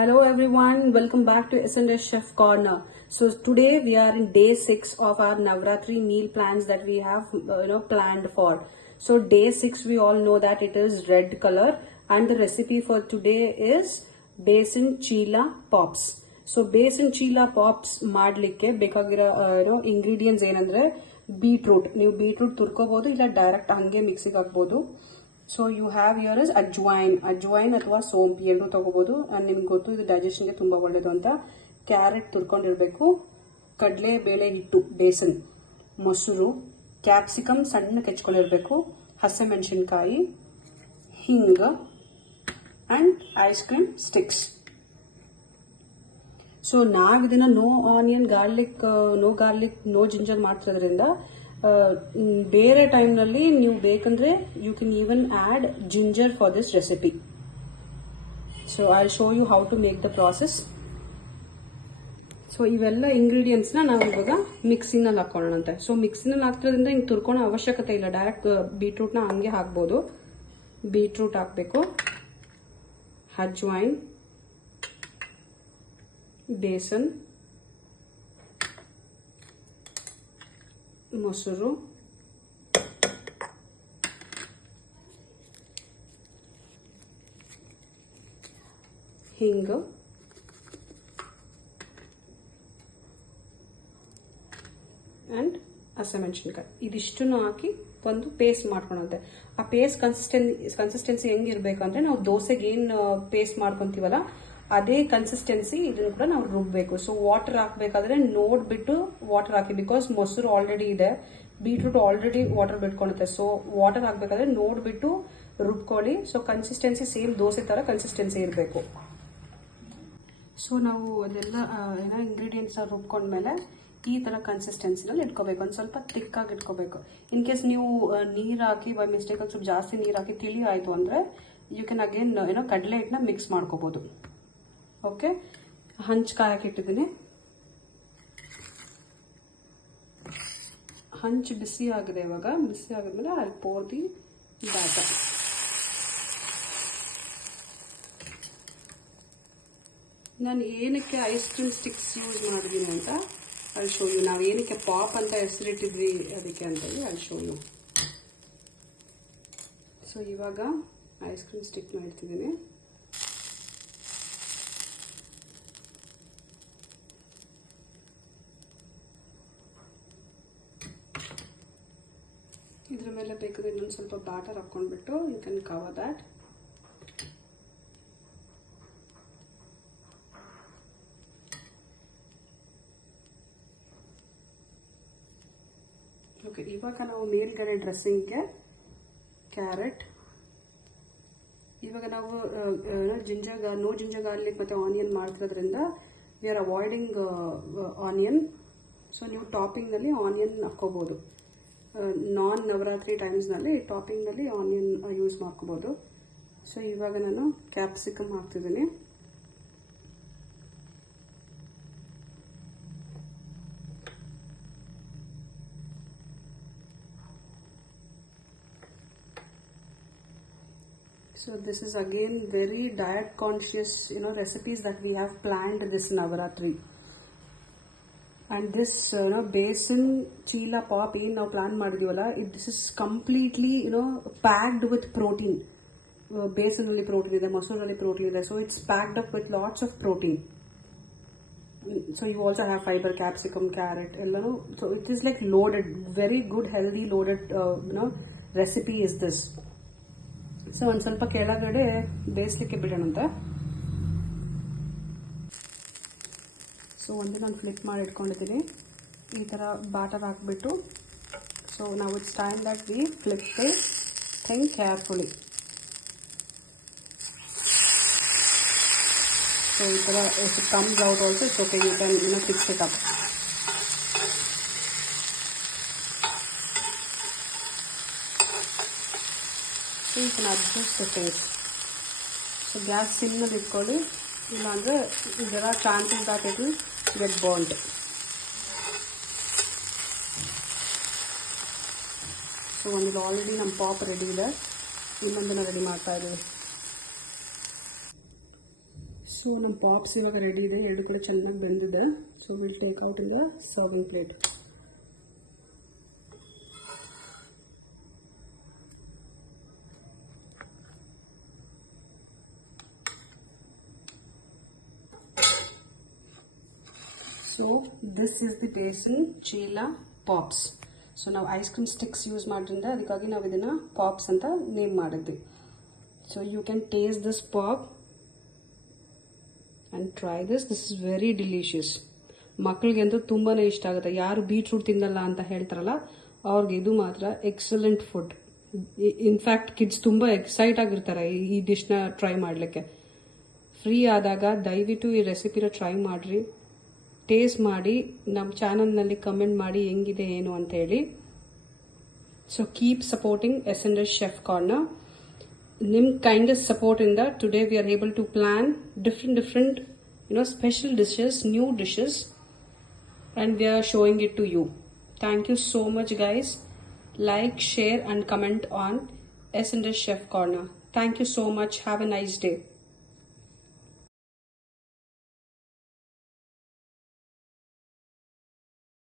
Hello everyone, welcome back to S&S Chef Corner. So today we are in day 6 of our Navratri meal plans that we have planned for. So day 6 we all know that it is red color and the recipe for today is besan chila pops. So besan chila pops ಮಾಡ್ಲಿಕ್ಕೆ ಬೇಕಾಗಿರೋ ingredients ಏನಂದ್ರೆ beetroot. ನೀವು beetroot ತುರ್ಕೋಬಹುದು ಇಲ್ಲ direct ಹಂಗೆ ಮಿಕ್ಸಿಗೆ ಹಾಕಬಹುದು. So you have here is ajwain ಅಥವಾ ಸೋಂಪು ಎರಡು ತಗೋಬಹುದು. ನಿಮ್ಗೆ ಗೊತ್ತು ಇದು ಡೈಜೆಷನ್ಗೆ ತುಂಬಾ ಒಳ್ಳೇದು ಅಂತ. ಕ್ಯಾರೆಟ್ ತುರ್ಕೊಂಡಿರ್ಬೇಕು, ಕಡಲೆ ಬೇಳೆ ಹಿಟ್ಟು ಬೇಸನ್, ಮೊಸರು, ಕ್ಯಾಪ್ಸಿಕಮ್ ಸಣ್ಣ ಕೆಚ್ಕೊಂಡಿರ್ಬೇಕು, ಹಸಿಮೆಣಸಿನಕಾಯಿ, ಹಿಂಗ and ice cream sticks. So ನಾವ್ ಇದನ್ನ no onion garlic no ginger ಮಾಡ್ತಿರೋದ್ರಿಂದ ಬೇರೆ ಟೈಮ್ನಲ್ಲಿ ನೀವು ಬೇಕಂದ್ರೆ you can even add ginger for this recipe. So I show you how to make the process. So ಇವೆಲ್ಲ ಇಂಗ್ರೀಡಿಯೆಂಟ್ಸ್ನ ನಾವು ಇವಾಗ ಮಿಕ್ಸಿನಲ್ಲಿ ಹಾಕೊಳ್ಳೋಣಂತೆ. ಸೊ ಮಿಕ್ಸಿನಲ್ಲಿ ಹಾಕ್ತಿರೋದ್ರಿಂದ ಹಿಂಗೆ ತುರ್ಕೊಳ್ಳೋ ಅವಶ್ಯಕತೆ ಇಲ್ಲ, ಡೈರೆಕ್ಟ್ ಬೀಟ್ರೂಟ್ನ ಹಂಗೆ ಹಾಕ್ಬೋದು. ಬೀಟ್ರೂಟ್ ಹಾಕಬೇಕು, ಅಜ್ವೈನ್, ಬೇಸನ್, ಮೊಸರು, ಹಿಂಗು, ಅಂಡ್ ಹಸಿಮೆಣಸಿನಕಾಯಿ. ಇದಿಷ್ಟನ್ನು ಹಾಕಿ ಒಂದು ಪೇಸ್ಟ್ ಮಾಡ್ಕೊಳಂತೆ. ಆ ಪೇಸ್ಟ್ ಕನ್ಸಿಸ್ಟೆನ್ಸಿ ಹೆಂಗಿರ್ಬೇಕು ಅಂದ್ರೆ ನಾವು ದೋಸೆಗೆ ಏನು ಪೇಸ್ಟ್ ಮಾಡ್ಕೊಂತೀವಲ್ಲ ಅದೇ ಕನ್ಸಿಸ್ಟೆನ್ಸಿ ಇದನ್ನು ಕೂಡ ನಾವು ರುಬ್ಬೇಕು. ಸೊ ವಾಟರ್ ಹಾಕ್ಬೇಕಾದ್ರೆ ನೋಡ್ಬಿಟ್ಟು ವಾಟರ್ ಹಾಕಿ, ಬಿಕಾಸ್ ಮೊಸರು ಆಲ್ರೆಡಿ ಇದೆ, ಬೀಟ್ರೂಟ್ ಆಲ್ರೆಡಿ ವಾಟರ್ ಬಿಟ್ಕೊಳುತ್ತೆ. ಸೊ ವಾಟರ್ ಹಾಕ್ಬೇಕಾದ್ರೆ ನೋಡ್ಬಿಟ್ಟು ರುಬ್ಕೊಳ್ಳಿ. ಸೊ ಕನ್ಸಿಸ್ಟೆನ್ಸಿ ಸೇಮ್ ದೋಸೆ ತರ ಕನ್ಸಿಸ್ಟೆನ್ಸಿ ಇರಬೇಕು. ಸೊ ನಾವು ಅದೆಲ್ಲ ಇಂಗ್ರೀಡಿಯೆಂಟ್ಸ್ ರುಬ್ಕೊಂಡ್ಮೇಲೆ ಈ ತರ ಕನ್ಸಿಸ್ಟೆನ್ಸಿನಲ್ಲಿ ಇಟ್ಕೋಬೇಕು. ಒಂದು ಸ್ವಲ್ಪ ಥಿಕ್ ಆಗಿ ಇಟ್ಕೋಬೇಕು. ಇನ್ ಕೇಸ್ ನೀವು ನೀರ್ ಹಾಕಿ ಬೈ ಮಿಸ್ಟೇಕ್ ಸ್ವಲ್ಪ ಜಾಸ್ತಿ ನೀರ್ ಹಾಕಿ ತಿಳಿ ಆಯ್ತು ಅಂದ್ರೆ ಯು ಕ್ಯಾನ್ ಅಗೇನ್ ಕಡಲೆ ಹಿಟ್ಟನ್ನ ಮಿಕ್ಸ್ ಮಾಡ್ಕೋಬಹುದು. ಓಕೆ, ಹಂಚ್ ಕಾಯಕ್ಕೆ ಇಟ್ಟಿದ್ದೀನಿ. ಹಂಚ್ ಬಿಸಿ ಆಗಿದೆ. ಇವಾಗ ಬಿಸಿ ಆಗಿದ್ಮೇಲೆ ಅಲ್ಲಿ ಪೋರ್ ದಿ ಬ್ಯಾಟರ್. ನಾನು ಏನಕ್ಕೆ ಐಸ್ ಕ್ರೀಮ್ ಸ್ಟಿಕ್ಸ್ ಯೂಸ್ ಮಾಡಿದ್ದೀನಿ ಅಂತ ಅಲ್ಲಿ ಶೋ ಯು. ನಾವು ಏನಕ್ಕೆ ಪಾಪ್ ಅಂತ ಹೆಸರಿಟ್ಟಿದ್ವಿ ಅದಕ್ಕೆ ಅಂತೇಳಿ ಅಲ್ಲಿ ಶೋ ಯು. ಸೊ ಇವಾಗ ಐಸ್ ಕ್ರೀಮ್ ಸ್ಟಿಕ್ ಮಾಡ್ತಿದ್ದೀನಿ. ಇದ್ರ ಮೇಲೆ ಬೇಕಾದ್ರೆ ಇನ್ನೊಂದು ಸ್ವಲ್ಪ ಬ್ಯಾಟರ್ ಹಾಕೊಂಡ್ಬಿಟ್ಟು you can cover that. Okay, ಇವಾಗ ನಾವು ಮೇಲ್ಗಡೆ ಡ್ರೆಸ್ಸಿಂಗ್ಗೆ ಕ್ಯಾರೆಟ್, ಇವಾಗ ನಾವು ನೋ ಜಿಂಜರ್ ಗಾರ್ಲಿಕ್ ಮತ್ತೆ ಆನಿಯನ್ ಮಾಡ್ತಿರೋದ್ರಿಂದ we are avoiding onion. So ನೀವು ಟಾಪಿಂಗ್ನಲ್ಲಿ ಆನಿಯನ್ ಹಾಕೋಬಹುದು. ನಾನ್ ನವರಾತ್ರಿ ಟೈಮ್ಸ್ನಲ್ಲಿ ಟಾಪಿಂಗ್ನಲ್ಲಿ ಆನಿಯನ್ ಯೂಸ್ ಮಾಡ್ಕೋಬಹುದು. ಸೊ ಇವಾಗ ನಾನು ಕ್ಯಾಪ್ಸಿಕಮ್ ಹಾಕ್ತಿದ್ದೀನಿ. So this is again very diet conscious recipes that we have planned this Navaratri. And this besan chila pop ಏನು ನಾವು ಪ್ಲಾನ್ ಮಾಡಿದೀವಲ್ಲ, this is completely packed with protein. ಬೇಸನಲ್ಲಿ ಪ್ರೋಟೀನ್ ಇದೆ, ಮೊಸರಲ್ಲಿ ಪ್ರೋಟೀನ್ ಇದೆ. So it's packed up with lots of protein. So you also have fiber, capsicum, carrot ಎಲ್ಲಾನು. So it is like loaded, very good healthy loaded recipe is this. So ಒಂದು ಸ್ವಲ್ಪ ಕೆಳಗಡೆ ಬೇಯಿಸ್ಲಿಕ್ಕೆ ಬಿಡೋಣಂತೆ. So ಒಂದು ನಾನು flip ಮಾಡಿ ಇಟ್ಕೊಂಡಿದ್ದೀನಿ. ಈ ಥರ ಬ್ಯಾಟರ್ ಹಾಕ್ಬಿಟ್ಟು ಸೊ ನಾವು it's time that we flip this thing carefully. So ಈ ಥರ if it comes out also it's okay, you can fix it up. So you can adjust the taste. So gas ಸಿಮ್ನಲ್ಲಿ ಇಟ್ಕೊಳ್ಳಿ, ಇಲ್ಲಾಂದರೆ there are chances that it will get burnt. So ಒಂದು already ನಮ್ಮ pop ready ಇದೆ, ಇನ್ನೊಂದನ್ನು ready ಮಾಡ್ತಾ ಇದ್ದೀವಿ. So ನಮ್ಮ ಪಾಪ್ಸ್ ಇವಾಗ ರೆಡಿ ಇದೆ, ಎರಡು ಕಡೆ ಚೆನ್ನಾಗಿ ಬೆಂದಿದೆ. So will take out in the serving plate. So this is the besan chila pops. So ನಾವು ಐಸ್ ಕ್ರೀಮ್ ಸ್ಟಿಕ್ಸ್ ಯೂಸ್ ಮಾಡೋದ್ರಿಂದ ಅದಕ್ಕಾಗಿ ನಾವು ಇದನ್ನ ಪಾಪ್ಸ್ ಅಂತ ನೇಮ್ ಮಾಡಿದ್ವಿ. So you can taste this pop and try this. This is very delicious. ಮಕ್ಕಳಿಗೆ ಅಂತೂ ತುಂಬಾನೇ ಇಷ್ಟ ಆಗುತ್ತೆ. ಯಾರು ಬೀಟ್ರೂಟ್ ತಿನ್ನಲ್ಲ ಅಂತ ಹೇಳ್ತಾರಲ್ಲ ಅವ್ರಿಗೆ ಇದು ಮಾತ್ರ ಎಕ್ಸಲೆಂಟ್ ಫುಡ್. ಇನ್ಫ್ಯಾಕ್ಟ್ ಕಿಡ್ಸ್ ತುಂಬಾ ಎಕ್ಸೈಟ್ ಆಗಿರ್ತಾರೆ ಈ ಡಿಶ್ನ ಟ್ರೈ ಮಾಡಲಿಕ್ಕೆ. ಫ್ರೀ ಆದಾಗ ದಯವಿಟ್ಟು ಈ ರೆಸಿಪಿನ ಟ್ರೈ ಮಾಡ್ರಿ, ಟೇಸ್ಟ್ ಮಾಡಿ ನಮ್ಮ ಚಾನಲ್ನಲ್ಲಿ ಕಮೆಂಟ್ ಮಾಡಿ ಹೆಂಗಿದೆ ಏನು ಅಂತ ಹೇಳಿ. So keep supporting S&S Chef Corner. Nim kindest support in that today we are able to plan different special dishes, new dishes, and we are showing it to you. Thank you so much guys. Like, share and comment on S&S Chef Corner. Thank you so much. Have a nice day.